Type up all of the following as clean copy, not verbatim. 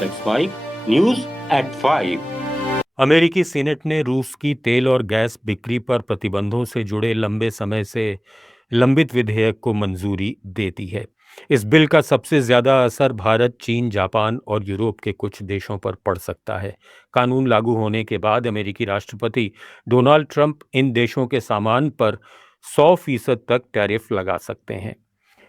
X5 news at 5। अमेरिकी senate ने रूस की तेल और गैस बिक्री पर प्रतिबंधों से जुड़े लंबे समय से लंबित विधेयक को मंजूरी दे दी है। इस बिल का सबसे ज्यादा असर भारत, चीन, जापान और यूरोप के कुछ देशों पर पड़ सकता है। कानून लागू होने के बाद अमेरिकी राष्ट्रपति डोनाल्ड ट्रंप इन देशों के सामान पर 100% तक टैरिफ लगा सकते हैं।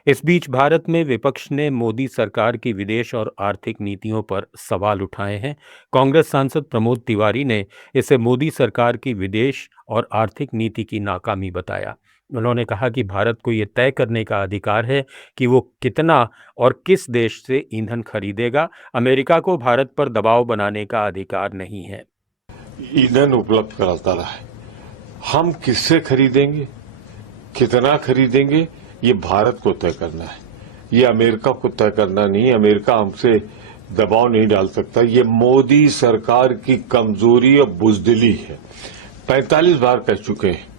इस बीच भारत में विपक्ष ने मोदी सरकार की विदेश और आर्थिक नीतियों पर सवाल उठाए हैं। कांग्रेस सांसद प्रमोद तिवारी ने इसे मोदी सरकार की विदेश और आर्थिक नीति की नाकामी बताया। उन्होंने कहा कि भारत को ये तय करने का अधिकार है कि वो कितना और किस देश से ईंधन खरीदेगा। अमेरिका को भारत पर दबाव बनाने का अधिकार नहीं है। ईंधन उपलब्ध कराता रहा है, हम किससे खरीदेंगे, कितना खरीदेंगे, ये भारत को तय करना है, ये अमेरिका को तय करना नहीं। अमेरिका हमसे दबाव नहीं डाल सकता। ये मोदी सरकार की कमजोरी और बुजदिली है। 45 बार कह चुके हैं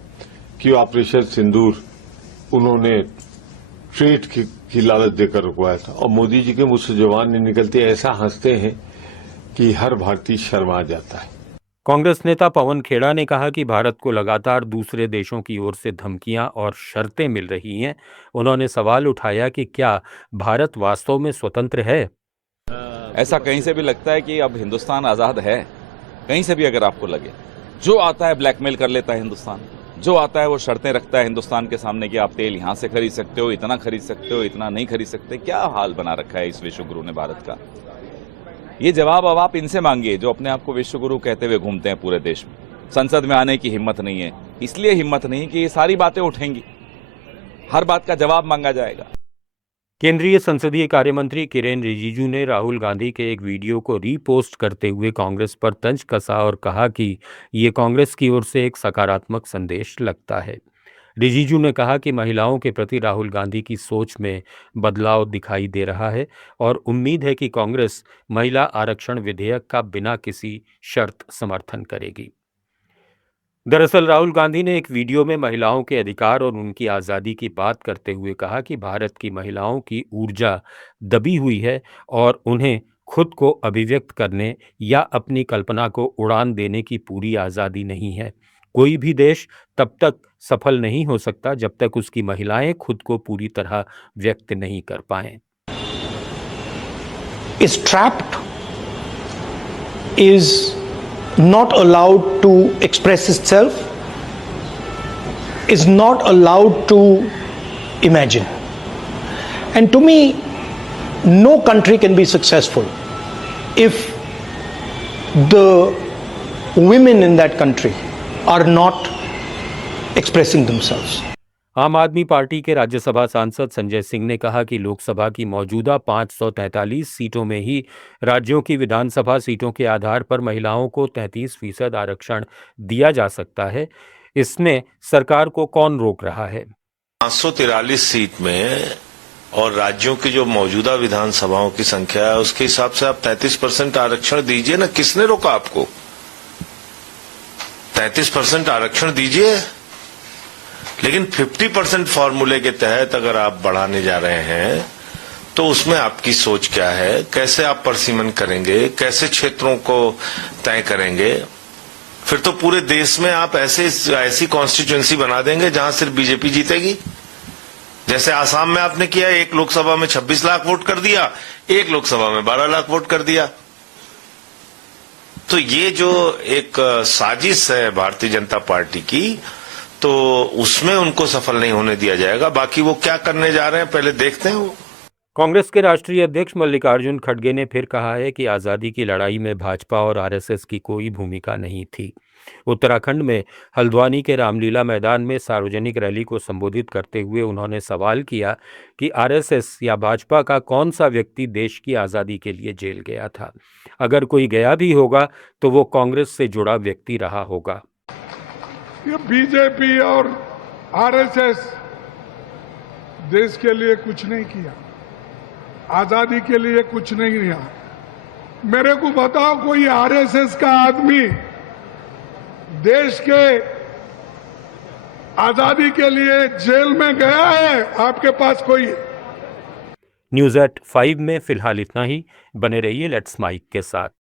कि ऑपरेशन सिंदूर उन्होंने ट्रेड की लालच देकर रुकवाया था और मोदी जी के मुंह से जुबान नहीं निकलती, ऐसा हंसते हैं कि हर भारतीय शर्मा जाता है। कांग्रेस नेता पवन खेड़ा ने कहा कि भारत को लगातार दूसरे देशों की ओर से धमकियां और शर्तें मिल रही हैं। उन्होंने सवाल उठाया कि क्या भारत वास्तव में स्वतंत्र है। ऐसा कहीं से भी लगता है कि अब हिंदुस्तान आजाद है। कहीं से भी अगर आपको लगे, जो आता है ब्लैकमेल कर लेता है हिंदुस्तान, जो आता है वो शर्तें रखता है हिंदुस्तान के सामने कि आप तेल यहां से खरीद सकते हो, इतना खरीद सकते हो, इतना नहीं खरीद सकते। क्या हाल बना रखा है इस विश्वगुरु ने भारत का। ये जवाब अब आप इनसे मांगिए जो अपने आप को विश्वगुरु कहते हुए घूमते हैं पूरे देश में। संसद में आने की हिम्मत नहीं है, इसलिए हिम्मत नहीं कि ये सारी बातें उठेंगी, हर बात का जवाब मांगा जाएगा। केंद्रीय संसदीय कार्य मंत्री किरेन रिजिजू ने राहुल गांधी के एक वीडियो को रीपोस्ट करते हुए कांग्रेस पर तंज कसा और कहा कि ये कांग्रेस की ओर से एक सकारात्मक संदेश लगता है। रिजिजू ने कहा कि महिलाओं के प्रति राहुल गांधी की सोच में बदलाव दिखाई दे रहा है और उम्मीद है कि कांग्रेस महिला आरक्षण विधेयक का बिना किसी शर्त समर्थन करेगी। दरअसल राहुल गांधी ने एक वीडियो में महिलाओं के अधिकार और उनकी आज़ादी की बात करते हुए कहा कि भारत की महिलाओं की ऊर्जा दबी हुई है और उन्हें खुद को अभिव्यक्त करने या अपनी कल्पना को उड़ान देने की पूरी आज़ादी नहीं है। कोई भी देश तब तक सफल नहीं हो सकता जब तक उसकी महिलाएं खुद को पूरी तरह व्यक्त नहीं कर पाएं। is trapped, is not allowed to express itself, is not allowed to imagine. And to me, no country can be successful if the women in that country are not expressing themselves. आम आदमी party के राज्यसभा सांसद संजय सिंह ने कहा कि लोकसभा की मौजूदा 543 सीटों में ही राज्यों की विधानसभा सीटों के आधार पर महिलाओं को 33% आरक्षण दिया जा सकता है। इसमें सरकार को कौन रोक रहा है। 543 सीट में और राज्यों की जो मौजूदा विधानसभाओं की संख्या है उसके हिसाब से आप 33% आरक्षण दीजिए ना। किसने रोका आपको? 33% आरक्षण दीजिए, लेकिन 50% फॉर्मूले के तहत अगर आप बढ़ाने जा रहे हैं तो उसमें आपकी सोच क्या है, कैसे आप परसीमन करेंगे, कैसे क्षेत्रों को तय करेंगे। फिर तो पूरे देश में आप ऐसी कॉन्स्टिट्यूएंसी बना देंगे जहां सिर्फ बीजेपी जीतेगी। जैसे आसाम में आपने किया, एक लोकसभा में 26 लाख वोट कर दिया, एक लोकसभा में 12 लाख वोट कर दिया। तो ये जो एक साजिश है भारतीय जनता पार्टी की, तो उसमें उनको सफल नहीं होने दिया जाएगा। बाकी वो क्या करने जा रहे हैं पहले देखते हैं। वो कांग्रेस के राष्ट्रीय अध्यक्ष मल्लिकार्जुन खड़गे ने फिर कहा है कि आज़ादी की लड़ाई में भाजपा और आरएसएस की कोई भूमिका नहीं थी। उत्तराखंड में हल्द्वानी के रामलीला मैदान में सार्वजनिक रैली को संबोधित करते हुए उन्होंने सवाल किया कि आरएसएस या भाजपा का कौन सा व्यक्ति देश की आज़ादी के लिए जेल गया था। अगर कोई गया भी होगा तो वो कांग्रेस से जुड़ा व्यक्ति रहा होगा। ये बीजेपी और आरएसएस देश के लिए कुछ नहीं किया, आजादी के लिए कुछ नहीं किया। मेरे को बताओ, कोई आरएसएस का आदमी देश के आजादी के लिए जेल में गया है? आपके पास कोई? न्यूज़ एट 5 में फिलहाल इतना ही। बने रहिए लेट्स माइक के साथ।